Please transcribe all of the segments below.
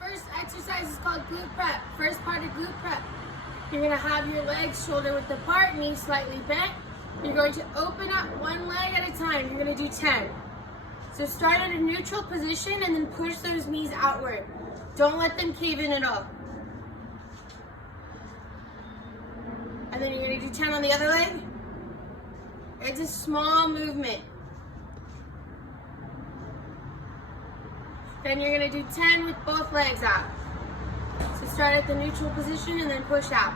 First exercise is called glute prep. First part of glute prep. You're gonna have your legs shoulder width apart, knees slightly bent. You're going to open up one leg at a time. You're gonna do 10. So start at a neutral position and then push those knees outward. Don't let them cave in at all. And then you're gonna do 10 on the other leg. It's a small movement. Then you're gonna do 10 with both legs out. So start at the neutral position and then push out.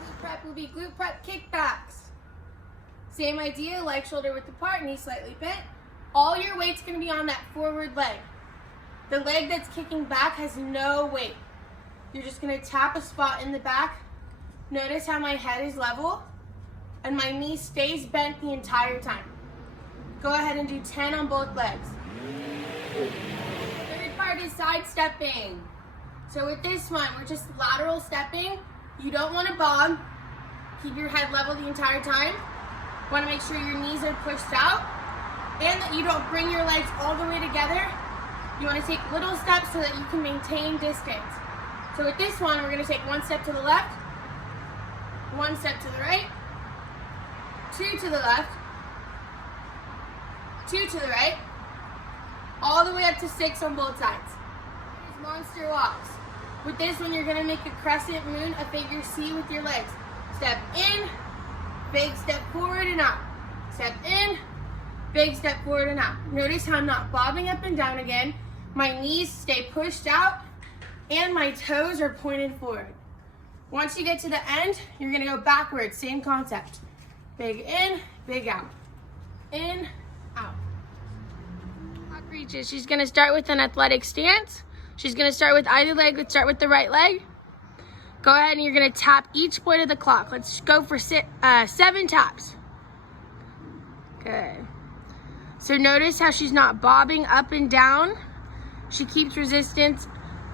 Glute prep will be glute prep kickbacks. Same idea, leg shoulder width apart, knee slightly bent. All your weight's gonna be on that forward leg. The leg that's kicking back has no weight. You're just gonna tap a spot in the back. Notice how my head is level and my knee stays bent the entire time. Go ahead and do 10 on both legs. Third part is side stepping. So with this one, we're just lateral stepping. You don't want to bob. Keep your head level the entire time. You want to make sure your knees are pushed out and that you don't bring your legs all the way together. You want to take little steps so that you can maintain distance. So with this one, we're going to take one step to the left, one step to the right, 2 to the left, 2 to the right, all the way up to 6 on both sides. Here's monster walks. With this one, you're gonna make a crescent moon, a figure C with your legs. Step in, big step forward and out. Step in, big step forward and out. Notice how I'm not bobbing up and down again. My knees stay pushed out and my toes are pointed forward. Once you get to the end, you're gonna go backwards, same concept. Big in, big out. In, out. Hawk reaches. She's going to start with an athletic stance. She's going to start with either leg. Let's start with the right leg. Go ahead and you're going to tap each point of the clock. Let's go for 7 taps. Good. So notice how she's not bobbing up and down. She keeps resistance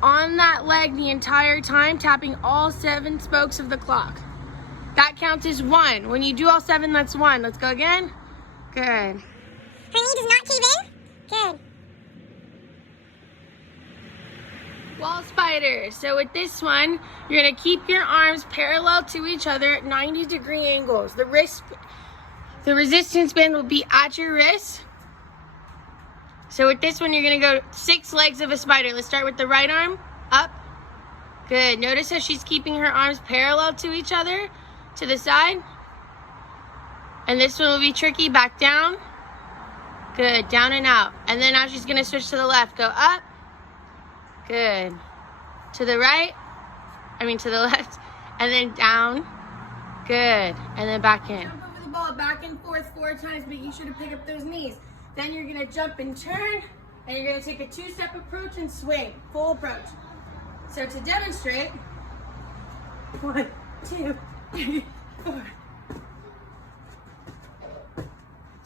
on that leg the entire time, tapping all 7 spokes of the clock. That counts as 1. When you do all 7, that's 1. Let's go again. Good. Her knee does not cave in. Good. Wall spider. So with this one, you're gonna keep your arms parallel to each other at 90-degree angles. The resistance band will be at your wrist. So with this one, you're gonna go 6 legs of a spider. Let's start with the right arm, up. Good. Notice how she's keeping her arms parallel to each other, to the side. And this one will be tricky, back down. Good, down and out. And then now she's gonna switch to the left. Go up. Good. To the right. To the left. And then down. Good. And then back in. Jump over the ball, back and forth 4 times, making sure to pick up those knees. Then you're gonna jump and turn, and you're gonna take a 2-step approach and swing, full approach. So to demonstrate, 1, 2, 3, 4.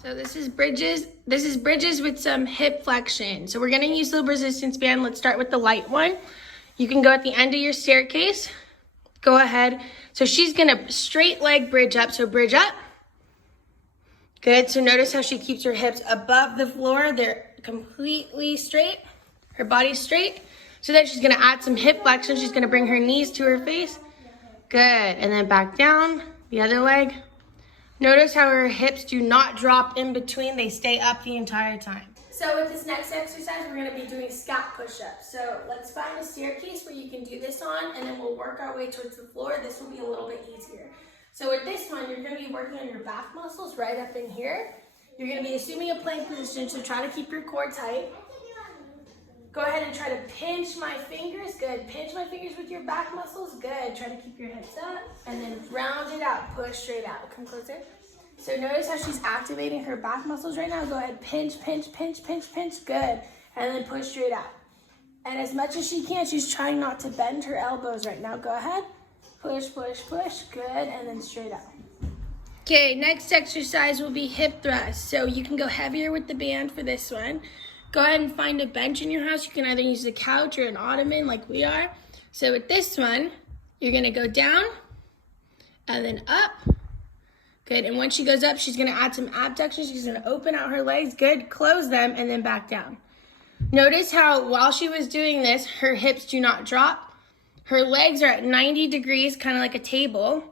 So this is bridges. This is bridges with some hip flexion. So we're gonna use the resistance band. Let's start with the light one. You can go at the end of your staircase. Go ahead. So she's gonna straight leg bridge up. So bridge up. Good. So notice how she keeps her hips above the floor. They're completely straight. Her body's straight. So then she's gonna add some hip flexion. She's gonna bring her knees to her face. Good. And then back down. The other leg. Notice how her hips do not drop in between. They stay up the entire time. So with this next exercise, we're gonna be doing scap push-ups. So let's find a staircase where you can do this on, and then we'll work our way towards the floor. This will be a little bit easier. So with this one, you're gonna be working on your back muscles right up in here. You're gonna be assuming a plank position, so try to keep your core tight. Go ahead and try to pinch my fingers. Good. Pinch my fingers with your back muscles. Good. Try to keep your hips up and then round it out. Push straight out. Come closer. So notice how she's activating her back muscles right now. Go ahead. Pinch, pinch, pinch, pinch, pinch. Good. And then push straight out. And as much as she can, she's trying not to bend her elbows right now. Go ahead. Push, push, push. Good. And then straight out. Okay, next exercise will be hip thrust. So you can go heavier with the band for this one. Go ahead and find a bench in your house. You can either use a couch or an ottoman like we are. So with this one, you're gonna go down and then up. Good, and once she goes up, she's gonna add some abduction. She's gonna open out her legs, good, close them, and then back down. Notice how while she was doing this, her hips do not drop. Her legs are at 90 degrees, kind of like a table.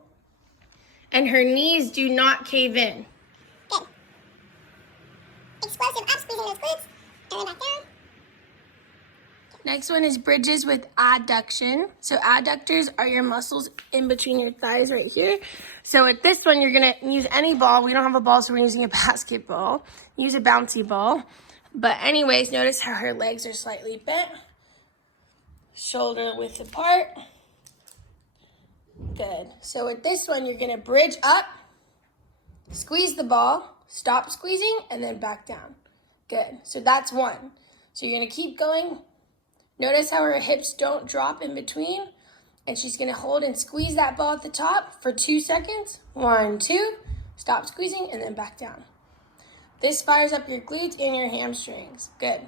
And her knees do not cave in. Good. Explosive up, squeezing those glutes. And then back down. Next one is bridges with adduction. So adductors are your muscles in between your thighs right here. So with this one, you're gonna use any ball. We don't have a ball, so we're using a basketball. Use a bouncy ball. But anyways, notice how her legs are slightly bent. Shoulder width apart. Good. So with this one, you're gonna bridge up, squeeze the ball, stop squeezing, and then back down. Good. So that's one. So you're gonna keep going. Notice how her hips don't drop in between. And she's gonna hold and squeeze that ball at the top for 2 seconds. 1, 2, stop squeezing, and then back down. This fires up your glutes and your hamstrings. Good.